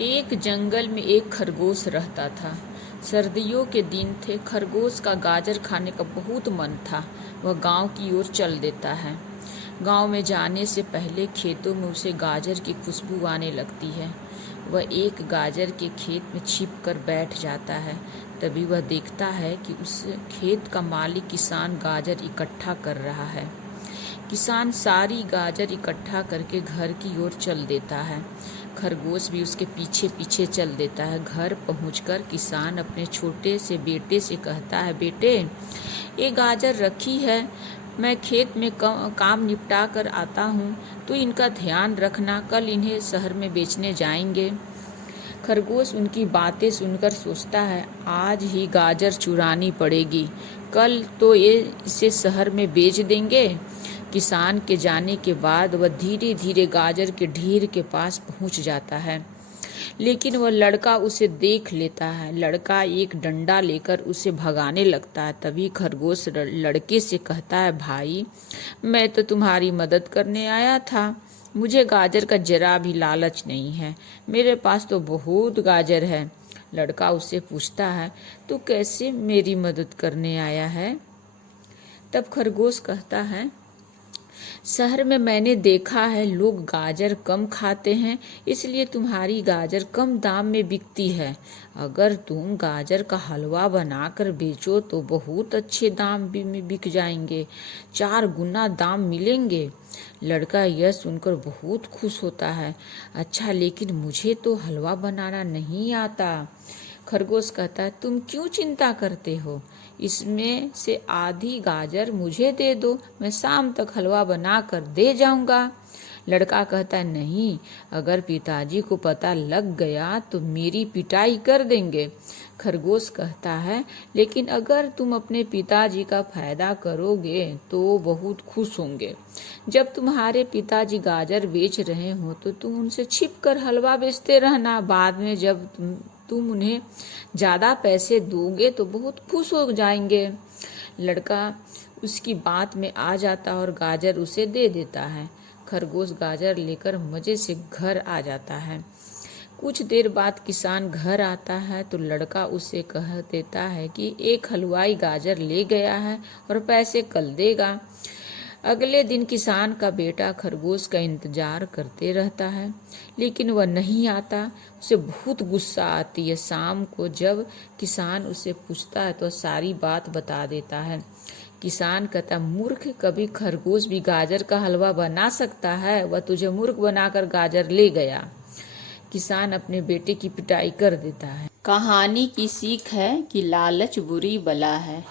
एक जंगल में एक खरगोश रहता था। सर्दियों के दिन थे। खरगोश का गाजर खाने का बहुत मन था। वह गांव की ओर चल देता है। गांव में जाने से पहले खेतों में उसे गाजर की खुशबू आने लगती है। वह एक गाजर के खेत में छिप कर बैठ जाता है। तभी वह देखता है कि उस खेत का मालिक किसान गाजर इकट्ठा कर रहा है। किसान सारी गाजर इकट्ठा करके घर की ओर चल देता है। खरगोश भी उसके पीछे पीछे चल देता है। घर पहुंचकर किसान अपने छोटे से बेटे से कहता है, बेटे, ये गाजर रखी है, मैं खेत में काम निपटा कर आता हूँ, तो इनका ध्यान रखना, कल इन्हें शहर में बेचने जाएंगे। खरगोश उनकी बातें सुनकर सोचता है, आज ही गाजर चुरानी पड़ेगी, कल तो इसे शहर में बेच देंगे। किसान के जाने के बाद वह धीरे धीरे गाजर के ढेर के पास पहुंच जाता है, लेकिन वह लड़का उसे देख लेता है। लड़का एक डंडा लेकर उसे भगाने लगता है। तभी खरगोश लड़के से कहता है, भाई, मैं तो तुम्हारी मदद करने आया था, मुझे गाजर का जरा भी लालच नहीं है, मेरे पास तो बहुत गाजर है। लड़का उससे पूछता है, तू कैसे मेरी मदद करने आया है? तब खरगोश कहता है, शहर में मैंने देखा है लोग गाजर कम खाते हैं, इसलिए तुम्हारी गाजर कम दाम में बिकती है। अगर तुम गाजर का हलवा बनाकर बेचो तो बहुत अच्छे दाम में बिक जाएंगे, 4 गुना दाम मिलेंगे। लड़का यह सुनकर बहुत खुश होता है। अच्छा, लेकिन मुझे तो हलवा बनाना नहीं आता। खरगोश कहता है, तुम क्यों चिंता करते हो, इसमें से आधी गाजर मुझे दे दो, मैं शाम तक हलवा बना कर दे जाऊंगा। लड़का कहता है, नहीं, अगर पिताजी को पता लग गया तो मेरी पिटाई कर देंगे। खरगोश कहता है, लेकिन अगर तुम अपने पिताजी का फायदा करोगे तो बहुत खुश होंगे। जब तुम्हारे पिताजी गाजर बेच रहे हो तो तुम उनसे छिप कर हलवा बेचते रहना। बाद में जब तुम उन्हें ज्यादा पैसे दोगे तो बहुत खुश हो जाएंगे। लड़का उसकी बात में आ जाता और गाजर उसे दे देता है। खरगोश गाजर लेकर मजे से घर आ जाता है। कुछ देर बाद किसान घर आता है तो लड़का उसे कह देता है कि एक हलवाई गाजर ले गया है और पैसे कल देगा। अगले दिन किसान का बेटा खरगोश का इंतजार करते रहता है, लेकिन वह नहीं आता। उसे बहुत गुस्सा आती है। शाम को जब किसान उसे पूछता है तो सारी बात बता देता है। किसान कहता, मूर्ख, कभी खरगोश भी गाजर का हलवा बना सकता है? वह तुझे मूर्ख बनाकर गाजर ले गया। किसान अपने बेटे की पिटाई कर देता है। कहानी की सीख है कि लालच बुरी बला है।